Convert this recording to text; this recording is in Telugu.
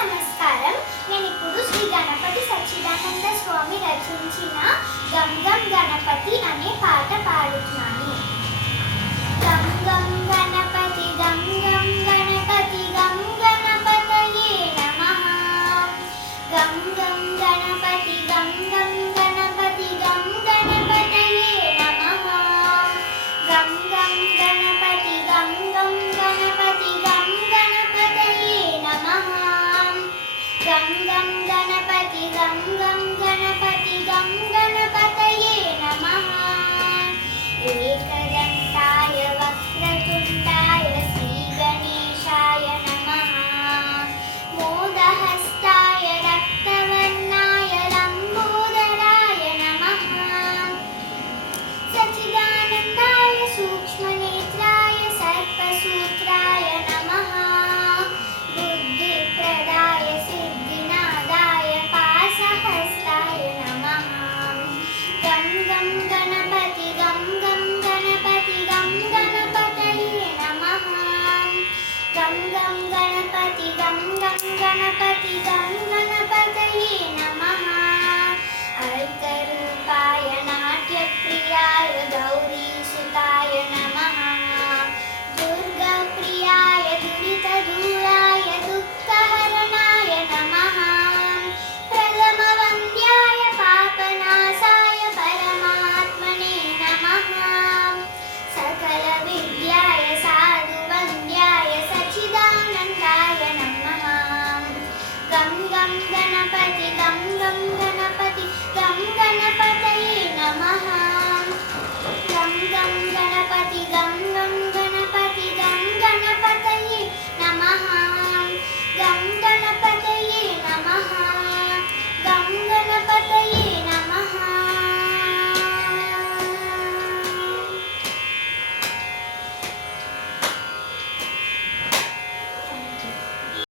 నమస్కారం. నేను ఇప్పుడు శ్రీ గణపతి సచ్చిదానంద స్వామి రచించిన గం గం గణపతి అనే పాట పాడుతున్నాను. గం గం గణపతి గం గం గణపతి గం గణపతయే నమః. గం గం గణపతి గం గం గణపతి గం గణపతయే నమః. గం గం గణపతి గం గం గణపతి గం గణపతయే నమః. గం గం గణపతి గం గం గణపతి గం గణపతయే నమః. ఏకదంతాయ వక్రతుండాయ శ్రీ గణేశాయ నమః. మోదహస్తాయ రక్తవర్ణాయ లంబోదరాయ నమః. సచ్చిదానందాయ సూక్ష్మనేత్రాయ సర్పసూత్రాయ నమః. బుద్ధిప్రదాయ సిద్ధినాదాయ పాశహస్తాయ నమః. గం గం గణపతి గం గం గణపతి గం గణపతయే నమః. గం గం గణపతి గం గం గణపతి గం